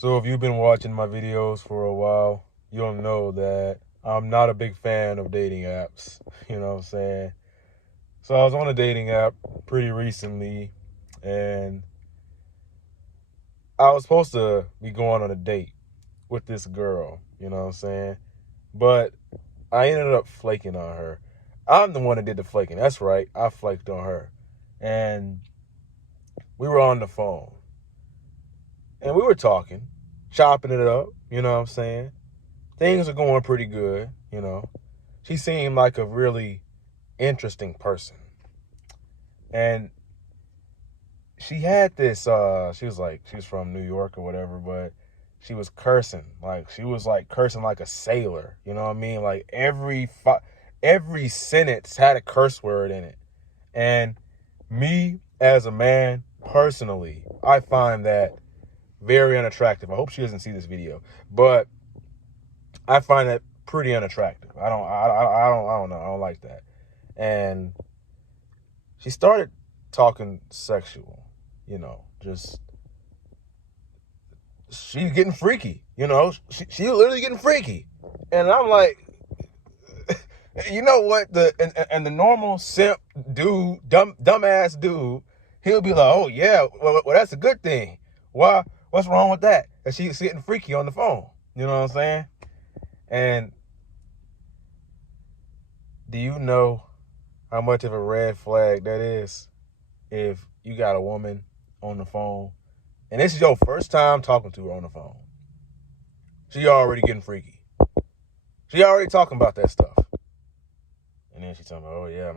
So if you've been watching my videos for a while, you'll know that I'm not a big fan of dating apps. You know what I'm saying? So I was on a dating app pretty recently, and I was supposed to be going on a date with this girl. You know what I'm saying? But I ended up flaking on her. I'm the one that did the flaking. That's right. I flaked on her. And we were on the phone. And we were talking, chopping it up. You know what I'm saying? Things are going pretty good. She seemed like a really interesting person. And she had this, she was from New York or whatever, but she was cursing. Like, she was like cursing like a sailor. You know what I mean? Like every sentence had a curse word in it. And me as a man, personally, I find that very unattractive. I hope she doesn't see this video, but I find that pretty unattractive. I don't know. I don't like that. And she started talking sexual, just she's getting freaky, she literally getting freaky. And I'm like, you know what? And the normal simp dude, dumbass dude, he'll be like, oh yeah, well that's a good thing. Why? What's wrong with that? And she's getting freaky on the phone. You know what I'm saying? And do you know how much of a red flag that is if you got a woman on the phone and this is your first time talking to her on the phone? She already getting freaky. She already talking about that stuff. And then she's talking about, oh yeah,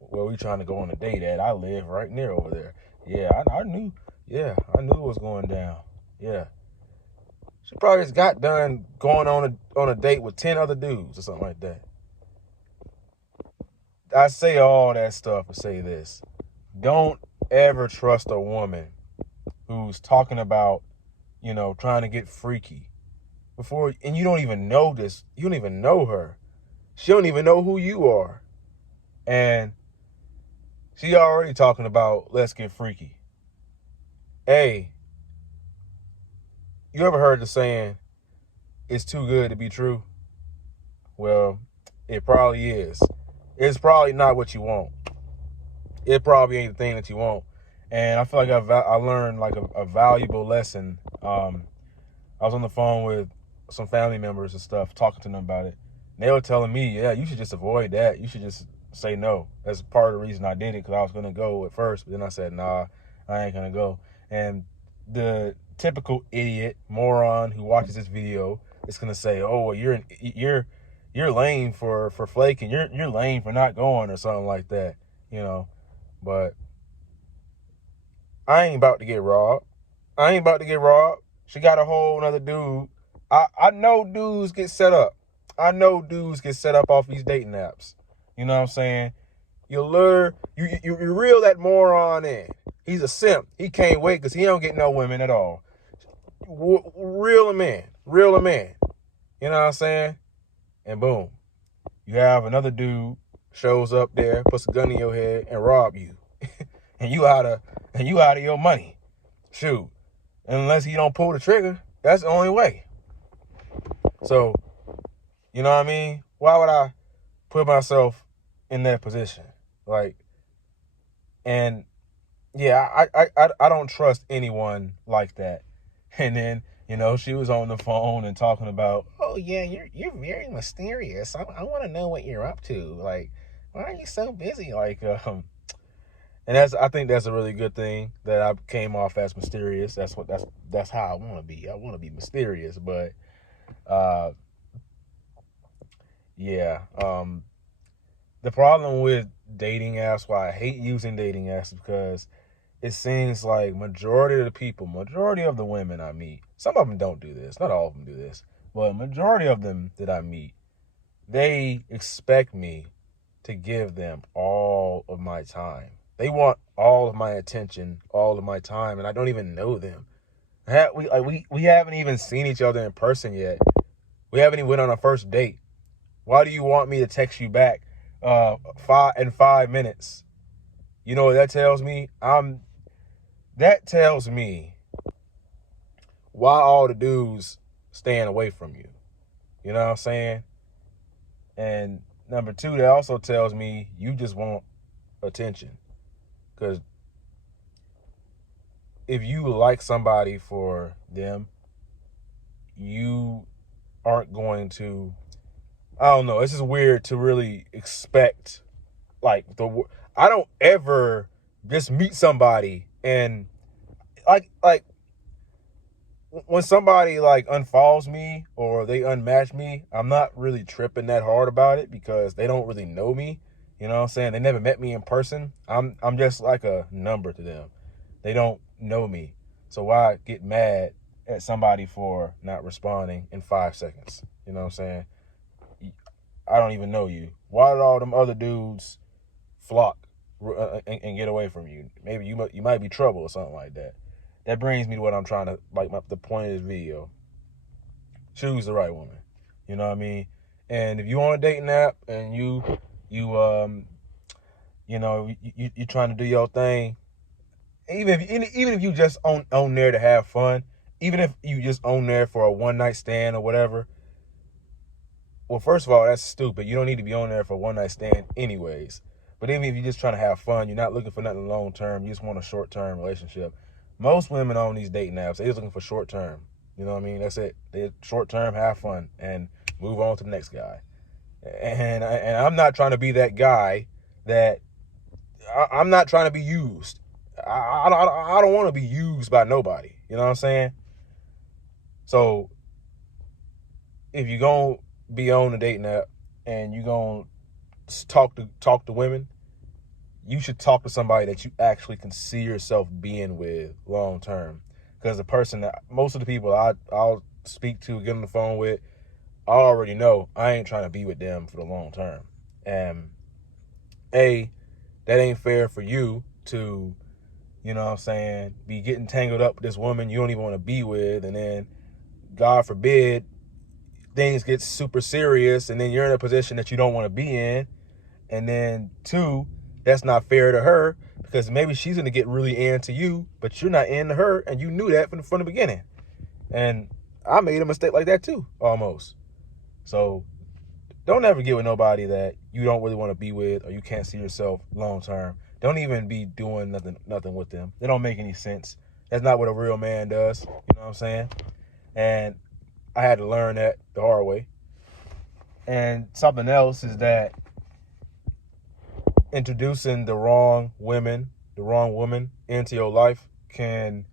where we trying to go on a date at? I live right near over there. Yeah, I knew. Yeah, I knew it was going down. Yeah. She probably just got done going on a date with 10 other dudes or something like that. I say all that stuff to say this. Don't ever trust a woman who's talking about, trying to get freaky and you don't even know this. You don't even know her. She don't even know who you are. And she already talking about let's get freaky. Hey, you ever heard the saying, it's too good to be true? Well, it probably is. It's probably not what you want. It probably ain't the thing that you want. And I feel like I learned like a valuable lesson. I was on the phone with some family members and stuff, talking to them about it. And they were telling me, yeah, you should just avoid that. You should just say no. That's part of the reason I did it, because I was going to go at first. But then I said, nah, I ain't going to go. And the typical idiot, moron who watches this video is going to say, oh, well, you're lame for flaking. You're lame for not going or something like that, But I ain't about to get robbed. She got a whole nother dude. I know dudes get set up. I know dudes get set up off these dating apps. You know what I'm saying? You lure, you reel that moron in. He's a simp. He can't wait because he don't get no women at all. Reel him in. Reel him in. You know what I'm saying? And boom. You have another dude shows up there, puts a gun in your head, and rob you. and you out of your money. Shoot. Unless he don't pull the trigger, that's the only way. So, you know what I mean? Why would I put myself in that position? Like, and yeah, I don't trust anyone like that. And then, she was on the phone and talking about, oh yeah, you're very mysterious. I want to know what you're up to. Like, why are you so busy? Like, and I think that's a really good thing that I came off as mysterious. That's how I want to be. I want to be mysterious, but yeah. The problem with dating apps, why I hate using dating apps, is because it seems like majority of the women I meet, some of them don't do this, not all of them do this, but majority of them that I meet, they expect me to give them all of my time. They want all of my attention, all of my time, and I don't even know them. We haven't even seen each other in person yet. We haven't even went on a first date. Why do you want me to text you back 5 minutes? You know what that tells me? That tells me why all the dudes staying away from you? You know what I'm saying? And number two, that also tells me you just want attention. Because if you like somebody for them, you aren't going to, I don't know, it's just weird to really expect, like, I don't ever just meet somebody and, like, when somebody, like, unfollows me or they unmatch me, I'm not really tripping that hard about it because they don't really know me. You know what I'm saying? They never met me in person. I'm just like a number to them. They don't know me. So why get mad at somebody for not responding in 5 seconds? You know what I'm saying? I don't even know you. Why did all them other dudes flock and get away from you? Maybe you might be trouble or something like that. That brings me to what I'm trying to, like, the point of this video. Choose the right woman. You know what I mean? And if you on a dating app and you're trying to do your thing, even if you just on there to have fun, even if you just on there for a one night stand or whatever, well, first of all, that's stupid. You don't need to be on there for a one night stand anyways. But even if you're just trying to have fun, you're not looking for nothing long term, you just want a short term relationship. Most women on these dating apps, they're just looking for short term. You know what I mean? That's it. They short term, have fun, and move on to the next guy. And I'm not trying to be that guy that I'm not trying to be used. I don't want to be used by nobody. You know what I'm saying? So if you're going to be on the dating app and you're going to talk to women, you should talk to somebody that you actually can see yourself being with long term. Because the person that most of the people I'll speak to, get on the phone with, I already know I ain't trying to be with them for the long term. And that ain't fair for you to, you know what I'm saying, be getting tangled up with this woman you don't even want to be with, and then, God forbid, things get super serious, and then you're in a position that you don't want to be in. And then two, that's not fair to her because maybe she's going to get really into you, but you're not into her, and you knew that from the beginning. And I made a mistake like that too, almost. So don't ever get with nobody that you don't really want to be with or you can't see yourself long term. Don't even be doing nothing with them. They don't make any sense. That's not what a real man does. You know what I'm saying? And I had to learn that the hard way. And something else is that introducing the wrong woman into your life can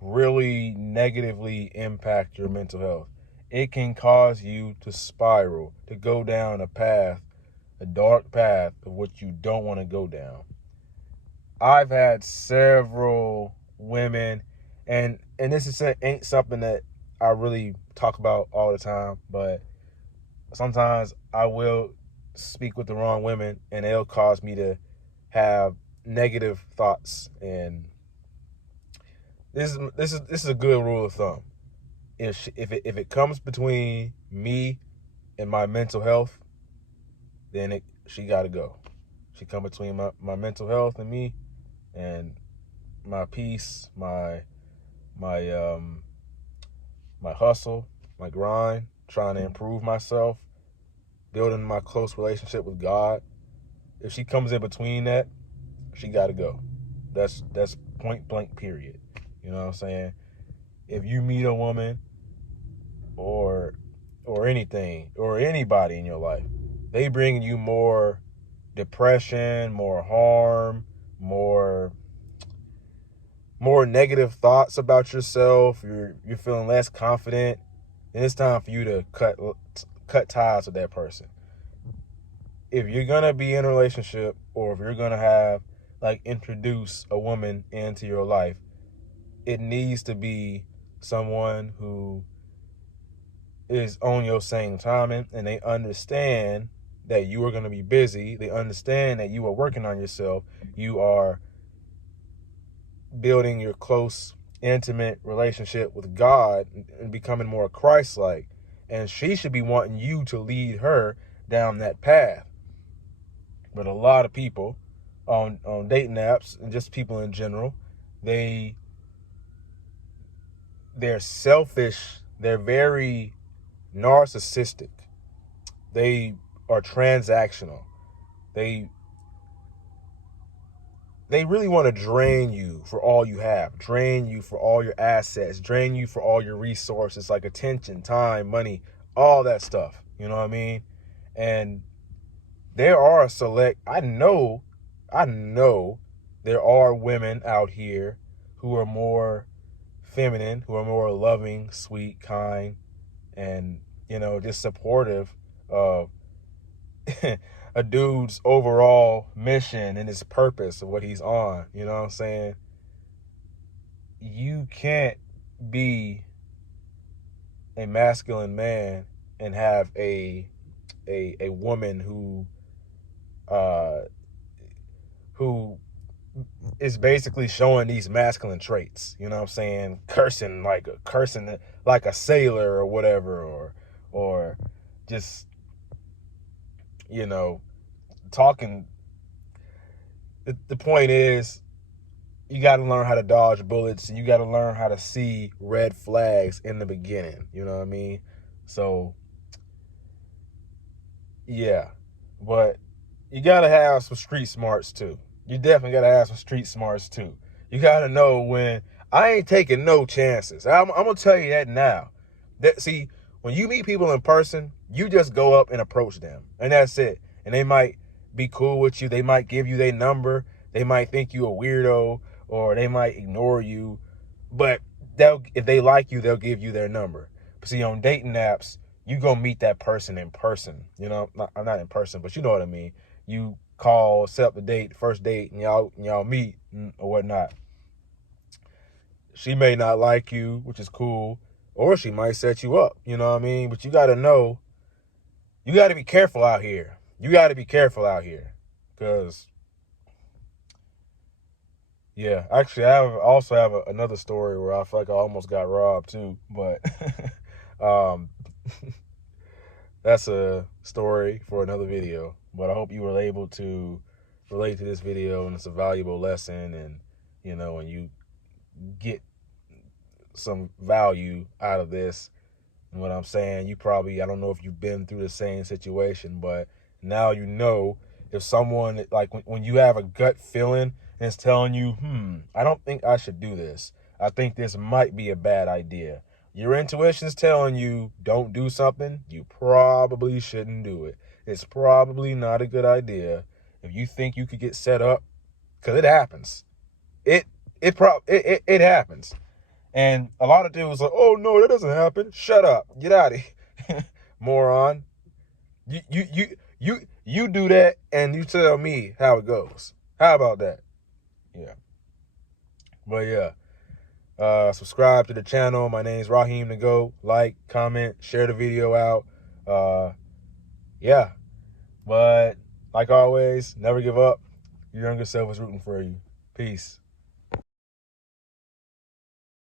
really negatively impact your mental health. It can cause you to spiral, to go down a dark path of what you don't want to go down. I've had several women, and this ain't something that I really talk about all the time, but sometimes I will speak with the wrong women and it'll cause me to have negative thoughts. And this is a good rule of thumb. If it comes between me and my mental health, then she got to go. She come between my mental health and me, and my peace, my hustle, my grind, trying to improve myself, building my close relationship with God. If she comes in between that, she got to go. That's point blank period. You know what I'm saying? If you meet a woman or anything or anybody in your life, they bring you more depression, more harm, more negative thoughts about yourself, you're feeling less confident, then it's time for you to cut ties with that person. If you're gonna be in a relationship, or if you're gonna introduce a woman into your life, it needs to be someone who is on your same timing, and they understand that you are going to be busy. They understand that you are working on yourself. You are building your close, intimate relationship with God and becoming more Christ-like. And she should be wanting you to lead her down that path. But a lot of people on dating apps, and just people in general, they they're selfish. They're very narcissistic. They are transactional. They really want to drain you for all you have, drain you for all your assets, drain you for all your resources like attention, time, money, all that stuff. You know what I mean? And there are a select, I know there are women out here who are more feminine, who are more loving, sweet, kind, and, just supportive of a dude's overall mission and his purpose of what he's on. You know what I'm saying? You can't be a masculine man and have a woman who is basically showing these masculine traits. You know what I'm saying? Cursing like a sailor or whatever, or just, talking. The point is, you got to learn how to dodge bullets, and you got to learn how to see red flags in the beginning. You know what I mean? So, yeah. But you got to have some street smarts, too. You definitely got to have some street smarts, too. You got to know when I ain't taking no chances. I'm going to tell you that now. See, when you meet people in person, you just go up and approach them, and that's it. And they might be cool with you. They might give you their number. They might think you a weirdo, or they might ignore you. But if they like you, they'll give you their number. But see, on dating apps, you go meet that person in person. Not in person, but you know what I mean. You call, set up the date, first date, and y'all meet or whatnot. She may not like you, which is cool, or she might set you up. You know what I mean? But you got to know, you got to be careful out here. Because, yeah, actually, I also have another story where I feel like I almost got robbed too. But that's a story for another video. But I hope you were able to relate to this video, and it's a valuable lesson, and, and you get some value out of this. And what I'm saying, I don't know if you've been through the same situation, but now you know if someone, like when you have a gut feeling and it's telling you, I don't think I should do this. I think this might be a bad idea. Your intuition's telling you don't do something, you probably shouldn't do it. It's probably not a good idea if you think you could get set up, because it happens. It happens. And a lot of dudes are like, oh no, that doesn't happen. Shut up. Get out of here. Moron. You do that and you tell me how it goes. How about that? Yeah. But yeah. Subscribe to the channel. My name's Raheem the Goat. Like, comment, share the video out. Yeah. But like always, never give up. Your younger self is rooting for you. Peace.